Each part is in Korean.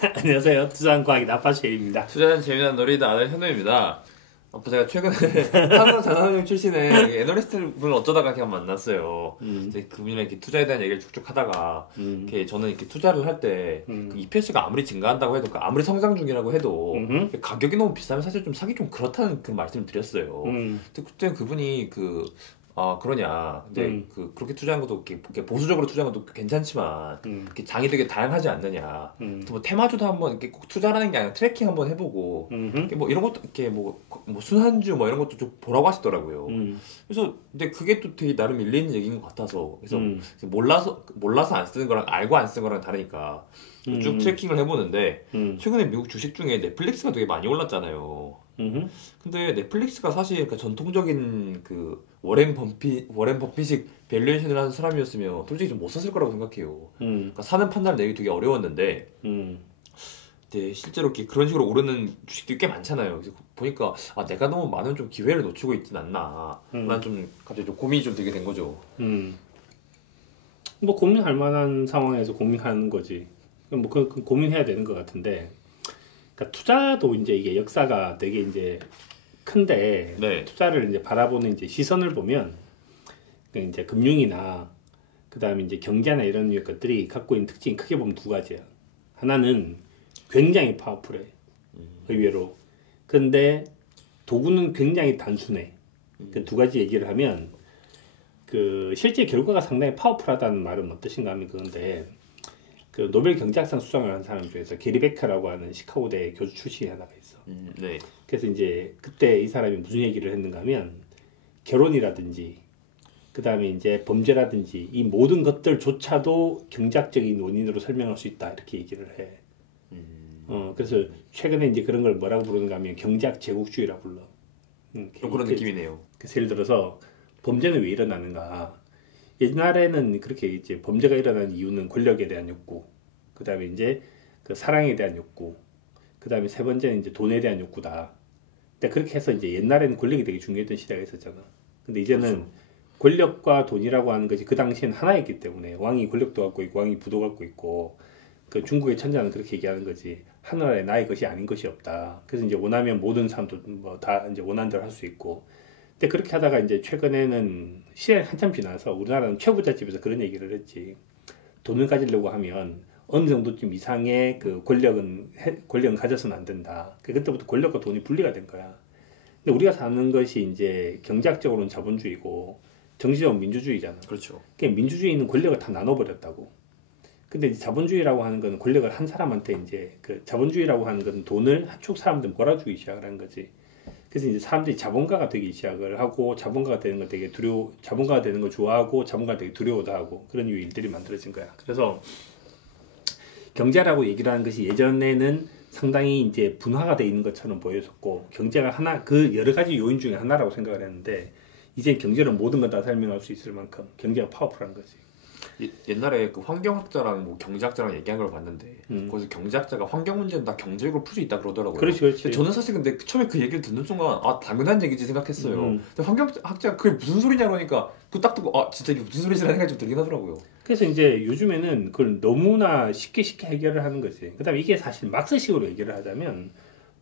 안녕하세요. 투자한 과학이 나빠쉐입니다. 투자는 재미난 놀이다 아는 현우입니다. 제가 최근에 삼성자산운용 출신의 애널리스트 분을 어쩌다가 그냥 만났어요. 이제 그분이랑 이렇게 투자에 대한 얘기를 쭉쭉 하다가 이렇게 저는 이렇게 투자를 할 때 그 EPS가 아무리 증가한다고 해도 아무리 성장 중이라고 해도 가격이 너무 비싸면 사실 좀 사기 좀 그렇다는 그 말씀을 드렸어요. 근데 그때 그분이 그러냐. 근데 그렇게 투자한 것도 이렇게 보수적으로 투자한 것도 괜찮지만 이렇게 장이 되게 다양하지 않느냐. 또 뭐 테마주도 한번 이렇게 꼭 투자라는 게 아니라 트래킹 한번 해보고 이렇게 뭐 이런 것도 이렇게 뭐 순환주 뭐 이런 것도 좀 보라고 하시더라고요. 그래서 근데 그게 또 되게 나름 일리 있는 얘기인 것 같아서 그래서 몰라서 안 쓰는 거랑 알고 안 쓰는 거랑 다르니까 쭉 트래킹을 해보는데 최근에 미국 주식 중에 넷플릭스가 되게 많이 올랐잖아요. 근데 넷플릭스가 사실 그 전통적인 그 워렌 버핏식 밸류에이션을 하는 사람이었으면 솔직히 좀 못 샀을 거라고 생각해요. 그러니까 사는 판단을 내기 되게 어려웠는데 근데 실제로 이렇게 그런 식으로 오르는 주식들이 꽤 많잖아요. 그래서 보니까 내가 너무 많은 좀 기회를 놓치고 있진 않나. 난 좀 갑자기 좀 고민이 좀 되게 된 거죠. 뭐 고민할 만한 상황에서 고민하는 거지. 뭐 그 고민해야 되는 것 같은데. 그러니까 투자도 이제 이게 역사가 되게 이제 큰데 네. 투자를 이제 바라보는 이제 시선을 보면 이제 금융이나 그다음에 이제 경제나 이런 류의 것들이 갖고 있는 특징이 크게 보면 두 가지야. 하나는 굉장히 파워풀해. 의외로. 근데 도구는 굉장히 단순해. 그 두 가지 얘기를 하면 그 실제 결과가 상당히 파워풀하다는 말은 어떠신가 하면 그건데 그 노벨 경제학상 수상을 한 사람 중에서 게리 베커라고 하는 시카고대 교수 출신이 하나가 있어. 네. 그래서 이제 그때 이 사람이 무슨 얘기를 했는가 하면 결혼이라든지 그 다음에 이제 범죄라든지 이 모든 것들조차도 경제학적인 원인으로 설명할 수 있다 이렇게 얘기를 해. 그래서 최근에 이제 그런 걸 뭐라고 부르는가 하면 경제학 제국주의라 불러. 좀 그런 느낌이네요. 그래서 예를 들어서 범죄는 왜 일어나는가? 옛날에는 그렇게 이제 범죄가 일어나는 이유는 권력에 대한 욕구, 그 다음에 이제 그 사랑에 대한 욕구, 그 다음에 세 번째는 이제 돈에 대한 욕구다. 근데 그렇게 해서 이제 옛날에는 권력이 되게 중요했던 시대가 있었잖아. 근데 이제는 그렇죠. 권력과 돈이라고 하는 것이 그 당시에는 하나였기 때문에 왕이 권력도 갖고 있고 왕이 부도 갖고 있고 그 중국의 천자는 그렇게 얘기하는 거지. 하늘나라에 나의 것이 아닌 것이 없다. 그래서 이제 원하면 모든 사람도 뭐 다 이제 원하는 대로 할 수 있고. 근데 그렇게 하다가 이제 최근에는 시간이 한참 지나서 우리나라는 최부잣집에서 그런 얘기를 했지. 돈을 가지려고 하면 어느 정도쯤 이상의 그 권력은 가져서는 안 된다. 그때부터 권력과 돈이 분리가 된 거야. 근데 우리가 사는 것이 이제 경제학적으로는 자본주의고 정치적으로는 민주주의잖아. 그렇죠. 그러니까 민주주의는 권력을 다 나눠버렸다고. 근데 이제 자본주의라고 하는 건 권력을 한 사람한테 이제 그 자본주의라고 하는 건 돈을 한쪽 사람들 몰아주기 시작을 한 거지. 그래서 이제 사람들이 자본가가 되기 시작을 하고 자본가가 되는 거 되게 자본가가 되는 거 좋아하고 자본가가 되게 두려워도 하고 그런 류의 일들이 만들어진 거야. 그래서 경제라고 얘기를 하는 것이 예전에는 상당히 이제 분화가 돼 있는 것처럼 보였었고 경제가 하나 그 여러 가지 요인 중에 하나라고 생각을 했는데 이제 경제는 모든 걸 다 설명할 수 있을 만큼 경제가 파워풀한 거지. 옛날에 그 환경학자랑 뭐 경제학자랑 얘기한 걸 봤는데 거기서 경제학자가 환경 문제는 다 경제적으로 풀 수 있다 그러더라고요. 그렇지. 저는 사실 근데 처음에 그 얘기를 듣는 순간 당연한 얘기지 생각했어요. 근데 환경학자가 그게 무슨 소리냐 그러니까 그 딱 듣고 진짜 이게 무슨 소리지라는 생각이 좀 들긴 하더라고요. 그래서 이제 요즘에는 그걸 너무나 쉽게 해결을 하는 거지. 그다음에 이게 사실 막스식으로 얘기를 하자면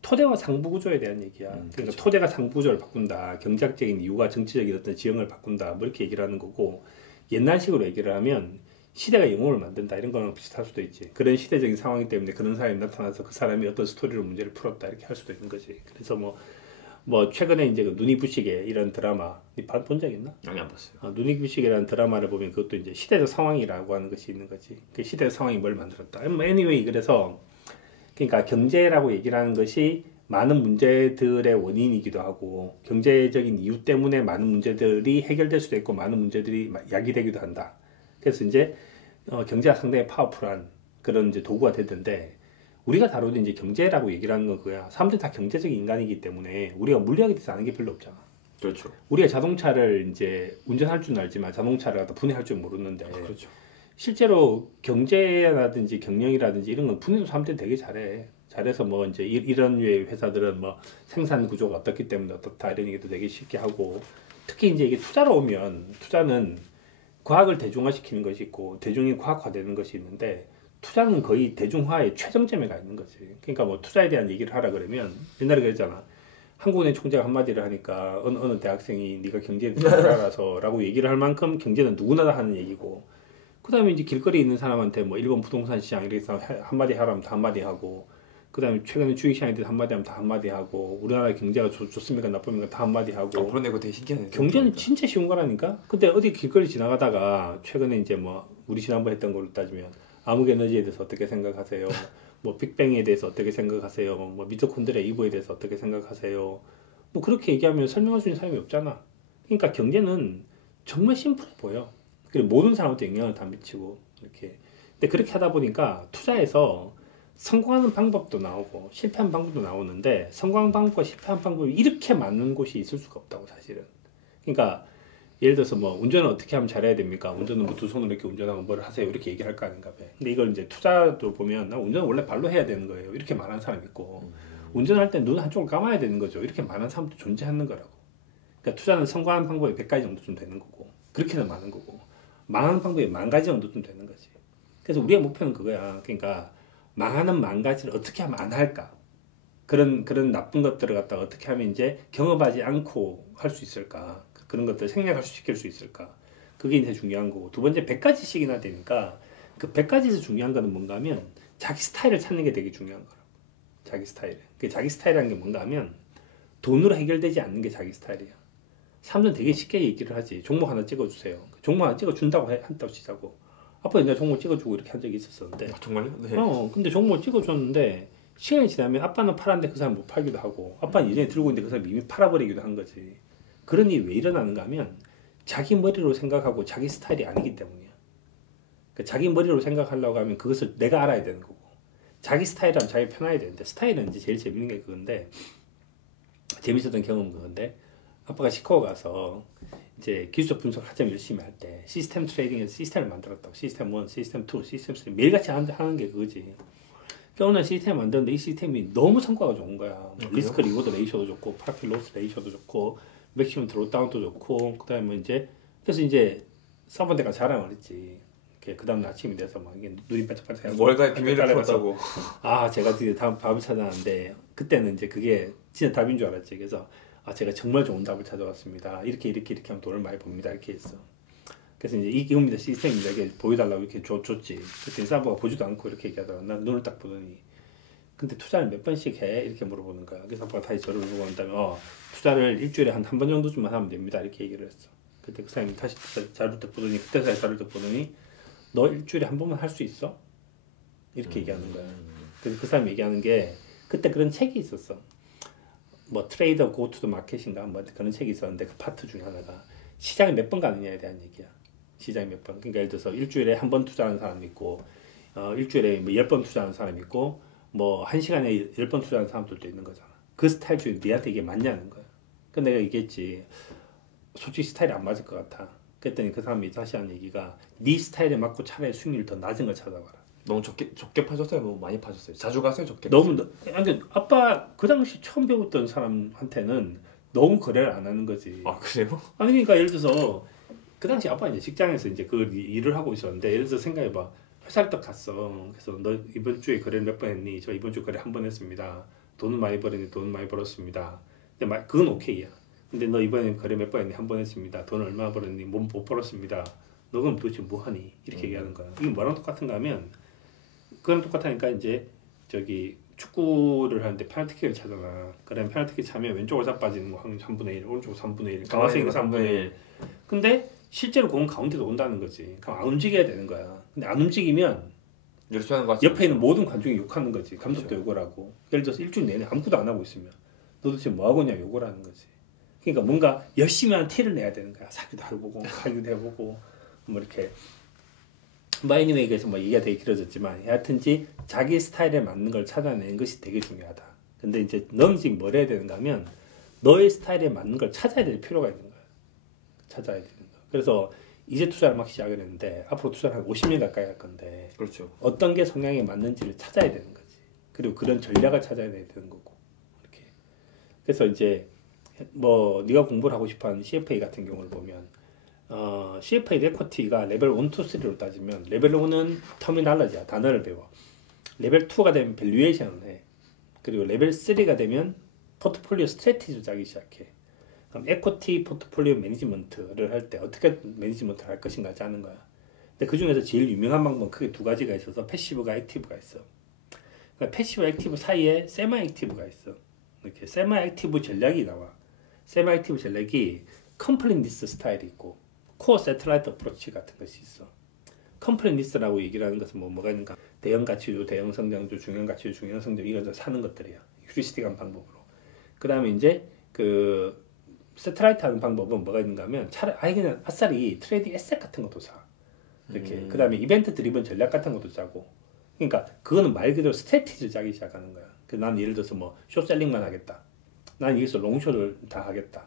토대와 상부 구조에 대한 얘기야. 그러니까 그렇죠. 토대가 상부 구조를 바꾼다. 경제학적인 이유가 정치적인 어떤 지형을 바꾼다. 뭐 이렇게 얘기를 하는 거고 옛날식으로 얘기를 하면 시대가 영웅을 만든다 이런 거랑 비슷할 수도 있지. 그런 시대적인 상황이기 때문에 그런 사람이 나타나서 그 사람이 어떤 스토리로 문제를 풀었다 이렇게 할 수도 있는 거지. 그래서 뭐 최근에 이제 그 눈이 부시게 이런 드라마 본 적 있나? 아니 안 봤어요. 눈이 부시게라는 드라마를 보면 그것도 이제 시대적 상황이라고 하는 것이 있는 거지. 그 시대적 상황이 뭘 만들었다. anyway 그래서 그러니까 경제라고 얘기를 하는 것이 많은 문제들의 원인이기도 하고 경제적인 이유 때문에 많은 문제들이 해결될 수도 있고 많은 문제들이 야기되기도 한다. 그래서 이제 경제가 상당히 파워풀한 그런 이제 도구가 됐는데 우리가 다루는 이제 경제라고 얘기를 하는 건 그거야. 사람들이 다 경제적인 인간이기 때문에 우리가 물리학에 대해서 아는 게 별로 없잖아. 그렇죠. 우리가 자동차를 이제 운전할 줄은 알지만 자동차를 갖다 분해할 줄 모르는데 그렇죠. 실제로 경제라든지 경영이라든지 이런 건 분해도 사람들이 되게 잘해. 잘해서 뭐 이제 이런 류의 회사들은 뭐 생산 구조가 어떻기 때문에 어떻다 이런 얘기도 되게 쉽게 하고 특히 이제 이게 투자로 오면 투자는 과학을 대중화시키는 것이 있고 대중이 과학화되는 것이 있는데 투자는 거의 대중화의 최정점에 가 있는 거지. 그러니까 뭐 투자에 대한 얘기를 하라 그러면 옛날에 그랬잖아. 한국은행 총재가 한마디를 하니까 어느 대학생이 네가 경제를 잘 알아서라고 얘기를 할 만큼 경제는 누구나 다 하는 얘기고, 그 다음에 이제 길거리에 있는 사람한테 뭐 일본 부동산 시장 이렇게 해서 한마디 하라면 다 한마디 하고, 그 다음에 최근에 주식시장에 대해서 한마디 하면 다 한마디 하고, 우리나라 경제가 좋습니까 나쁩니까 다 한마디 하고. 그런데 그거 되게 신기하네. 경제는 진짜 쉬운 거라니까. 근데 어디 길거리 지나가다가 최근에 이제 뭐 우리 지난번 했던 걸로 따지면 암흑에너지에 대해서 어떻게 생각하세요? 뭐 빅뱅에 대해서 어떻게 생각하세요? 뭐 미토콘드리아 이브에 대해서 어떻게 생각하세요? 뭐 그렇게 얘기하면 설명할 수 있는 사람이 없잖아. 그러니까 경제는 정말 심플해 보여. 그리고 모든 사람한테 영향을 다 미치고 이렇게. 근데 그렇게 하다 보니까 투자에서 성공하는 방법도 나오고 실패한 방법도 나오는데, 성공한 방법과 실패한 방법이 이렇게 많은 곳이 있을 수가 없다고 사실은. 그러니까 예를 들어서 뭐 운전을 어떻게 하면 잘해야 됩니까? 운전은 뭐 두 손으로 이렇게 운전하고 뭘 하세요 이렇게 얘기할 거 아닌가 봐. 근데 이걸 이제 투자도 보면 나 운전은 원래 발로 해야 되는 거예요 이렇게 말하는 사람 있고, 운전할 때 눈 한쪽을 감아야 되는 거죠 이렇게 말하는 사람도 존재하는 거라고. 그러니까 투자는 성공하는 방법이 100가지 정도 좀 되는 거고, 그렇게는 많은 거고, 망하는 방법이 10,000가지 정도 좀 되는 거지. 그래서 우리의 목표는 그거야. 그러니까 망하는 10,000가지를 어떻게 하면 안 할까? 그런 나쁜 것들을 갖다가 어떻게 하면 이제 경험하지 않고 할 수 있을까? 그런 것들 생략시킬 수 있을까? 그게 이제 중요한 거고, 두 번째 100가지씩이나 되니까 그 100가지에서 중요한 거는 뭔가 하면 자기 스타일을 찾는 게 되게 중요한 거라고. 자기 스타일. 그 자기 스타일이라는 게 뭔가 하면 돈으로 해결되지 않는 게 자기 스타일이야. 사람들은 되게 쉽게 얘기를 하지. 종목 하나 찍어주세요. 종목 하나 찍어준다고 한다고 치자고. 아빠 내가 종목 찍어주고 이렇게 한 적이 있었었는데. 아, 정말요? 네. 근데 종목 찍어줬는데 시간이 지나면 아빠는 팔았는데 그 사람 못 팔기도 하고, 아빠는 예전에 들고 있는데 그 사람 이미 팔아버리기도 한 거지. 그런 일이 왜 일어나는가 하면 자기 머리로 생각하고 자기 스타일이 아니기 때문이야. 그러니까 자기 머리로 생각하려고 하면 그것을 내가 알아야 되는 거고, 자기 스타일이라면 자기 편해야 되는데, 스타일은 이제 제일 재밌는 게 그건데, 재밌었던 경험은 그건데, 아빠가 시카고 가서 이제 기술적 분석을 한참 열심히 할 때 시스템 트레이딩에서 시스템을 만들었다고. 시스템 1, 시스템 2, 시스템 3 매일같이 하는 게 그거지. 그러니까 오늘 시스템을 만드는데 이 시스템이 너무 성과가 좋은 거야. 리스크 리워드 레이셔도 좋고, 프로핏 로스 레이셔도 좋고, 맥시멈 드롭다운도 좋고, 그 다음에 이제 그래서 이제 사번대가 자랑을 했지. 그 다음 날 아침이 돼서 막 이게 눈이 반짝반짝해서 월가의 비밀을 풀었다고. 아, 제가 드디어 다음 답을 찾아놨는데, 그때는 이제 그게 진짜 답인 줄 알았지. 그래서 아, 제가 정말 좋은 답을 찾아왔습니다. 이렇게 하면 돈을 많이 법니다. 이렇게 했어. 그래서 이제 이겁니다 시스템입니다. 이렇게 보여달라고 이렇게 줬지. 그때 사버가 보지도 않고 이렇게 얘기하다가 난 눈을 딱 보더니, 근데 투자를 몇 번씩 해? 이렇게 물어보는 거야. 그래서 아빠가 다시 저를 보고 난 다음에 투자를 일주일에 한 번 정도쯤만 하면 됩니다. 이렇게 얘기를 했어. 그때 그 사람이 다시 자료를 딱 보더니, 그때 다시 자료를 딱 보더니, 너 일주일에 한 번만 할 수 있어? 이렇게 얘기하는 거야. 그래서 그 사람이 얘기하는 게, 그때 그런 책이 있었어. 뭐 트레이더 고 투 더 마켓인가 뭐 그런 책이 있었는데, 그 파트 중에 하나가 시장에 몇 번 가느냐에 대한 얘기야. 시장에 몇 번. 그러니까 예를 들어서 일주일에 한 번 투자하는 사람이 있고, 일주일에 뭐 10번 투자하는 사람이 있고, 뭐 1시간에 10번 투자하는 사람들도 있는 거잖아. 그 스타일 중에 니한테 이게 맞냐는 거야. 근데 내가 얘기했지. 솔직히 스타일이 안 맞을 것 같아. 그랬더니 그 사람이 다시 하는 얘기가, 네 스타일에 맞고 차라리 수익률 더 낮은 걸 찾아봐라. 너무 적게 파셨어요? 너무 많이 파셨어요? 자주 가세요? 적게? 너무 아니, 아빠 그 당시 처음 배웠던 사람한테는 너무 거래를 안 하는 거지. 아, 그래요? 아니 그러니까 예를 들어서 그 당시 아빠 이제 직장에서 이제 그 일을 하고 있었는데, 예를 들어서 생각해봐. 회사를 딱 갔어. 그래서 너 이번 주에 거래를 몇 번 했니? 저 이번 주 거래 한 번 했습니다. 돈은 많이 벌었니? 돈은 많이 벌었습니다. 근데 그건 오케이야. 근데 너 이번에 거래 몇 번 했니? 한 번 했습니다. 돈을 얼마 벌었니? 못 벌었습니다. 너 그럼 도대체 뭐 하니? 이렇게 얘기하는 거야. 이게 뭐랑 똑같은가 하면, 그거랑 똑같으니까 이제 저기 축구를 하는데 페널티킥을 차잖아. 그러면 페널티킥 차면 왼쪽으로 자빠지는 거 한 3분의 1, 오른쪽으으로 3분의 1, 강화생이 3분의 1. 근데 실제로 공은 가운데로 온다는 거지. 그럼 안 움직여야 되는 거야. 근데 안 움직이면 이렇게 하는 거 옆에 있는 모든 관중이 욕하는 거지. 감독도 그렇죠. 욕을 하고. 예를 들어서 일주일 내내 아무것도 안 하고 있으면 너 도대체 뭐 하고 있냐 욕을 하는 거지. 그러니까 뭔가 열심히 하는 티를 내야 되는 거야. 사기도 해보고 관리도 해보고 뭐 이렇게. 마이니웨이에서 뭐 얘기가 되게 길어졌지만, 하여튼지 자기 스타일에 맞는 걸 찾아내는 것이 되게 중요하다. 근데 이제 너는 지금 뭘 해야 되는가 하면 너의 스타일에 맞는 걸 찾아야 될 필요가 있는 거야. 찾아야 되는 거야. 그래서 이제 투자를 막 시작을 했는데, 앞으로 투자를 한 50년 가까이 할 건데, 그렇죠. 어떤 게 성향에 맞는지를 찾아야 되는 거지. 그리고 그런 전략을 찾아야 되는 거고. 이렇게. 그래서 이제 뭐 네가 공부를 하고 싶어하는 CFA 같은 경우를 보면, CFA equity가 레벨 1, 2, 3로 따지면 레벨 1은 터미널로지야, 단어를 배워. 레벨 2가 되면 밸류에이션을 해. 그리고 레벨 3가 되면 포트폴리오 스트래티지를 짜기 시작해. 그럼 에코티 포트폴리오 매니지먼트를 할 때 어떻게 매니지먼트를 할 것인가 짜는 거야. 근데 그 중에서 제일 유명한 방법은 크게 두 가지가 있어서 패시브가 액티브가 있어. 그러니까 패시브 액티브 사이에 세마 액티브가 있어. 이렇게 세마 액티브 전략이 나와. 세마 액티브 전략이 컴플릿리스트 스타일이 있고 코어 세틀라이트 어프로치 같은 것이 있어. 컴플릿리스트라고 얘기를 하는 것은 뭐가 있는가? 대형 가치주, 대형 성장주, 중형 가치주, 중형 성장 이런 거 사는 것들이야. 휴리스틱한 방법으로. 그 다음에 이제 그 세틀라이트 하는 방법은 뭐가 있는가 하면 차라리 그냥 아싸리 트레이딩 에셋 같은 것도 사. 이렇게. 그 다음에 이벤트 드리븐 전략 같은 것도 짜고. 그러니까 그거는 말 그대로 스트래티지를 짜기 시작하는 거야. 난 예를 들어서 뭐 숏셀링만 하겠다. 난 여기서 롱숏을 다 하겠다.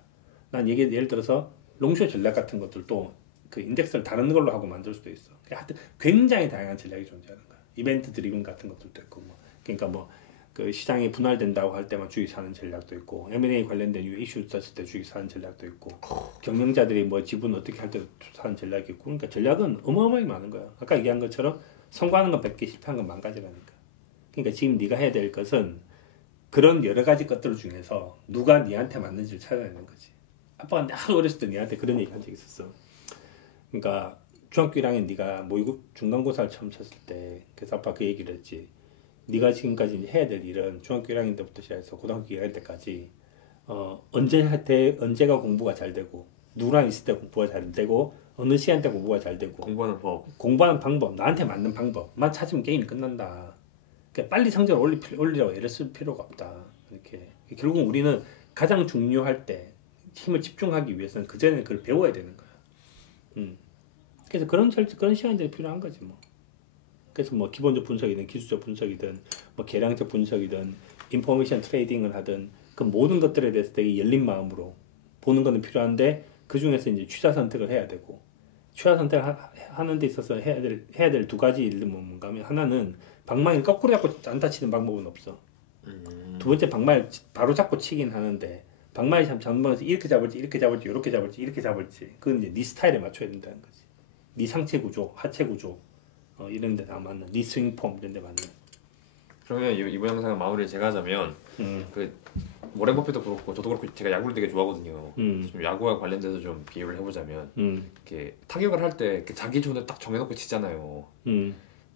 난 이게 예를 들어서 롱숏 전략 같은 것들도 그 인덱스를 다른 걸로 하고 만들 수도 있어. 하여튼 굉장히 다양한 전략이 존재하는 거야. 이벤트 드리븐 같은 것들도 있고 뭐. 그러니까 뭐 그 시장이 분할된다고 할 때만 주식 사는 전략도 있고 M&A 관련된 이슈 있었을 때 주식 사는 전략도 있고 경영자들이 뭐 지분 어떻게 할 때 사는 전략이 있고 그러니까 전략은 어마어마하게 많은 거야. 아까 얘기한 것처럼 성공하는 건 100개 실패하는 건 10,000가지라니까. 그러니까 지금 네가 해야 될 것은 그런 여러 가지 것들 중에서 누가 네한테 맞는지를 찾아내는 거지. 아빠가 내가 어렸을 때 네한테 그런 얘기 한 적 있었어. 그러니까 중학교 1학년 네가 모의고 중간고사를 처음 쳤을 때 그래서 아빠 그 얘기를 했지. 네가 지금까지 해야 될 일은 중학교 1학년 때부터 시작해서 고등학교 2학년 때까지 언제가 공부가 잘 되고 누구랑 있을 때 공부가 잘 되고 어느 시간대 공부가 잘 되고 공부하는 방법 나한테 맞는 방법만 찾으면 게임이 끝난다. 그러니까 빨리 성적을 올리라고 애를 쓸 필요가 없다. 이렇게 결국 우리는 가장 중요할 때 힘을 집중하기 위해서는 그 전에 그걸 배워야 되는 거야. 그래서 그런 시간들이 필요한 거지 뭐. 그래서 뭐 기본적 분석이든 기술적 분석이든 뭐 계량적 분석이든 인포메이션 트레이딩을 하든 그 모든 것들에 대해서 되게 열린 마음으로 보는 거는 필요한데 그 중에서 이제 취사 선택을 해야 되고 취사 선택을 하는 데 있어서 해야 될 두 가지 일은 뭔가 하면 하나는 방망이를 거꾸로 잡고 안 다치는 방법은 없어. 두 번째 방망이 바로 잡고 치긴 하는데 방망이 잡으면서 이렇게 잡을지 이렇게 잡을지 이렇게 잡을지 이렇게 잡을지 그건 이제 네 스타일에 맞춰야 된다는 거지. 네 상체 구조, 하체 구조 이런 데 다 맞는 네 스윙 폼 이런 데 맞는. 그러면 이번 영상 마무리 제가 하자면 그 워렌 버핏도 그렇고 저도 그렇고 제가 야구를 되게 좋아하거든요. 좀 야구와 관련돼서 좀 비유를 해보자면 이렇게 타격을 할 때 자기 존을 딱 정해놓고 치잖아요.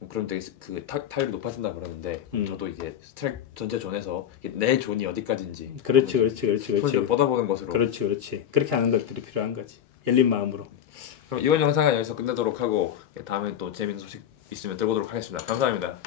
그럼 되게 그 타율이 높아진다 그러는데 저도 이게 스트라이크 전체 존에서 내 존이 어디까지인지 그렇지 손을 뻗어보는 것으로 그렇지 그렇게 하는 것들이 필요한 거지. 열린 마음으로. 그럼 이번 영상은 여기서 끝내도록 하고 다음에 또 재밌는 소식 있으면 들어보도록 하겠습니다. 감사합니다.